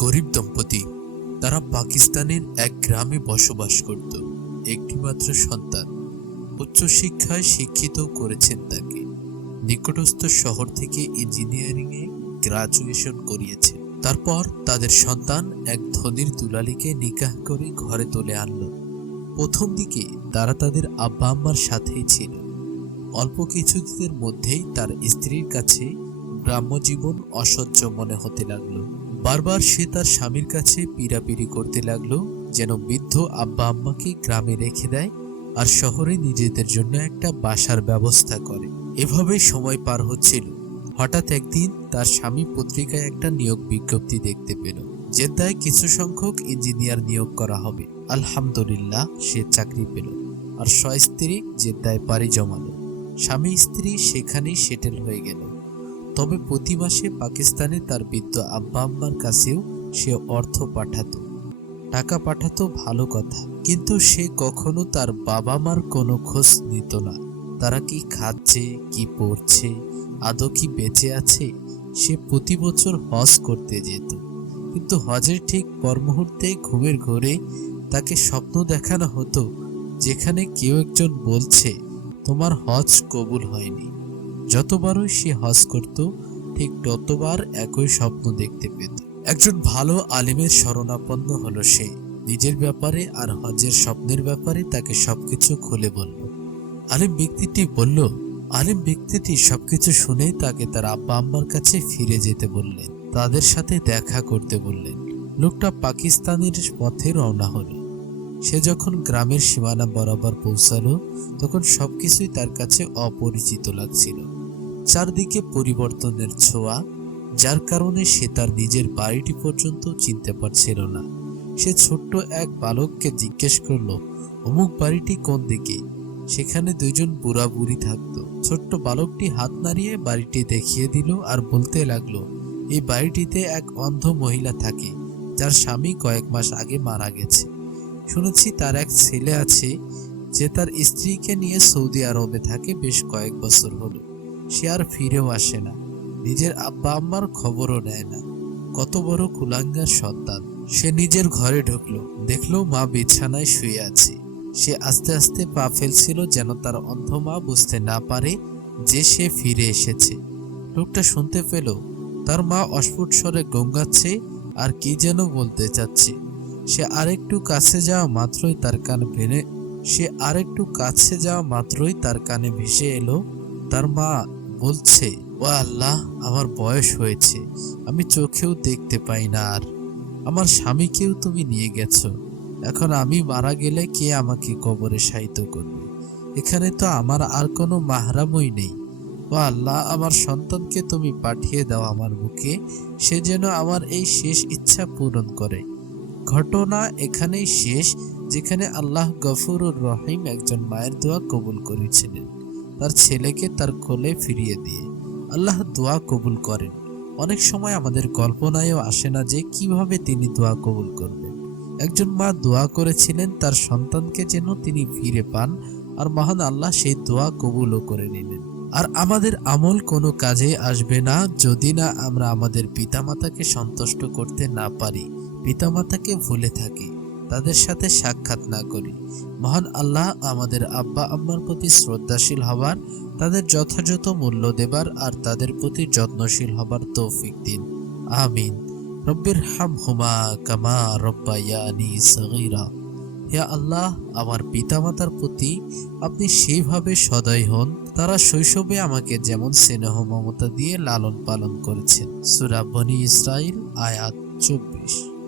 গরিব দম্পতি, তারা পাকিস্তানের এক গ্রামে বসবাস করত, একটিমাত্র সন্তান। উচ্চশিক্ষায় শিক্ষিত করেছেন তাকে। নিকটস্থ শহর থেকে ইঞ্জিনিয়ারিংয়ে গ্রাজুয়েশন করিয়েছে তারপর তাদের সন্তান এক ধনির দুলালিকে নিকাহ করে ঘরে তুলে আনল। প্রথম দিকে তারা তাদের আব্বা আম্মার সাথেই ছিল। অল্প কিছুদিনের মধ্যেই তার স্ত্রীর কাছে গ্রাম্য জীবন অসহ্য মনে হতে লাগল। বারবার সে তার স্বামীর কাছে পীড়াপিড়ি করতে লাগল, যেন বৃদ্ধ আব্বা আম্মাকে গ্রামে রেখে দেয় আর শহরে নিজেদের জন্য একটা বাসার ব্যবস্থা করে। এভাবে সময় পার হচ্ছিল। হঠাৎ একদিন তার স্বামী পত্রিকায় একটা নিয়োগ বিজ্ঞপ্তি দেখতে পেল। জেদ্দায় কিছু সংখ্যক ইঞ্জিনিয়ার নিয়োগ করা হবে। আলহামদুলিল্লাহ, সে চাকরি পেল আর স্বস্ত্রী জেদ্দায় পাড়ি জমালো। স্বামী স্ত্রী সেখানেই সেটেল হয়ে গেল। তবে প্রতি মাসে পাকিস্তানে তার বৃদ্ধ আব্বা আম্মার কাছেও সে অর্থ পাঠাতো। টাকা পাঠাতো ভালো কথা, কিন্তু সে কখনো তার বাবা মার কোনো খোঁজ নিত না। তারা কি খাচ্ছে, কি পড়ছে, আদৌ কি বেঁচে আছে? সে প্রতি বছর হজ করতে যেত। কিন্তু হজের ঠিক পর মুহূর্তে ঘুমের ঘোরে তাকে স্বপ্ন দেখানো হতো, যেখানে কেউ একজন বলছে, তোমার হজ কবুল হয়নি। যতবারই সে হজ করত, ঠিক ততবার একই স্বপ্ন দেখতে পেত। একজন ভালো আলিমের শরণাপন্ন হলো সে। নিজের ব্যাপারে আর হজের স্বপ্নের ব্যাপারে তাকে সবকিছু খুলে বলল। আলিম ব্যক্তিটি বলল, আলিম ব্যক্তিটি সবকিছু শুনে তাকে তার আব্বা আম্মার কাছে ফিরে যেতে বললেন। তাদের সাথে দেখা করতে বললেন। লোকটা পাকিস্তানের পথে রওনা হলো। সে যখন গ্রামের সীমানা বরাবর পৌঁছালো, তখন সবকিছুই তার কাছে অপরিচিত লাগছিল। চারদিকে পরিবর্তনের ছোঁয়া, যার কারণে সে তার নিজের বাড়িটি পর্যন্ত চিনতে পারছিল না। সে ছোট্ট এক বালককে জিজ্ঞেস করল, অমুক বাড়িটি কোন দিকে? সেখানে দুইজন বুড়া বুড়ি থাকতো। ছোট্ট বালকটি হাত নাড়িয়ে বাড়িটি দেখিয়ে দিল আর বলতে লাগল, এই বাড়িটিতে এক অন্ধ মহিলা থাকে, যার স্বামী কয়েক মাস আগে মারা গেছে। শুনেছি তার এক ছেলে আছে, যে তার স্ত্রীকে নিয়ে সৌদি আরবে থাকে বেশ কয়েক বছর হলো। সে আর ফিরেও আসে না। নিজের আব্বা আম্মার খবরও নেয় না। কত বড় কুলাঙ্গার সন্তান। সে নিজের ঘরে ঢুকলো। দেখল মা বিছানায় শুয়ে আছে। সে আস্তে আস্তে পা ফেলছিল যেন তার অন্ধ মা বুঝতে না পারে যে সে ফিরে এসেছে। লোকটা শুনতে পেল। তার মা অস্ফুট স্বরে গঙ্গাচ্ছে আর কি যেন বলতে চাচ্ছে। সে আরেকটু কাছে যাওয়া মাত্রই তার কান ভেঙে সে আরেকটু কাছে যাওয়া মাত্রই তার কানে ভেসে এলো। তার মা বলছে, ও আল্লাহ, আমার বয়স হয়েছে, আমি চোখেও দেখতে পাই না আর। আমার স্বামীকেও তুমি নিয়ে গেছো। এখন আমি মারা গেলে কে আমাকে কবরে সাহিত্য করবে? এখানে তো আমার আর কোনো মাহরামই নেই। ও আল্লাহ, আমার সন্তানকে তুমি পাঠিয়ে দাও আমার বুকে, সে যেন আমার এই শেষ ইচ্ছা পূরণ করে। ঘটনা এখানেই শেষ, যেখানে আল্লাহ গফুরুর রহিম একজন মায়ের দোয়া কবুল করেছিলেন। তার ছেলেকে তার কোলে ফিরিয়ে দিয়ে। আল্লাহ দোয়া কবুল করেন। অনেক সময় আমাদের কল্পনায়ও আসে না যে কীভাবে তিনি দোয়া কবুল করবেন। একজন মা দোয়া করেছিলেন, তার সন্তানকে যেন তিনি ফিরে পান, আর মহান আল্লাহ সেই দোয়া কবুলও করে নিলেন। আর আমাদের আমল কোনো কাজে আসবে না, যদি না আমরা আমাদের পিতামাতাকে সন্তুষ্ট করতে না পারি, পিতামাতাকে ভুলে থাকি। তাদের সাথে সাক্ষাৎ না করি। মহান আল্লাহ আমাদের আব্বা আম্মার প্রতি শ্রদ্ধাশীল হবার, তাদের যথাযথ মূল্য দেবার আর তাদের প্রতি যত্নশীল হবার তৌফিক দিন। আমিন। রব্বির হাম হুমা কামা রব্বায়ানি সগীরা। হে আল্লাহ, আমার পিতামাতার প্রতি আপনি সেইভাবে সদয় হন, তারা শৈশবে আমাকে যেমন স্নেহ মমতা দিয়ে লালন পালন করেছেন। সুরা বনি ইসরাইল, আয়াত চব্বিশ।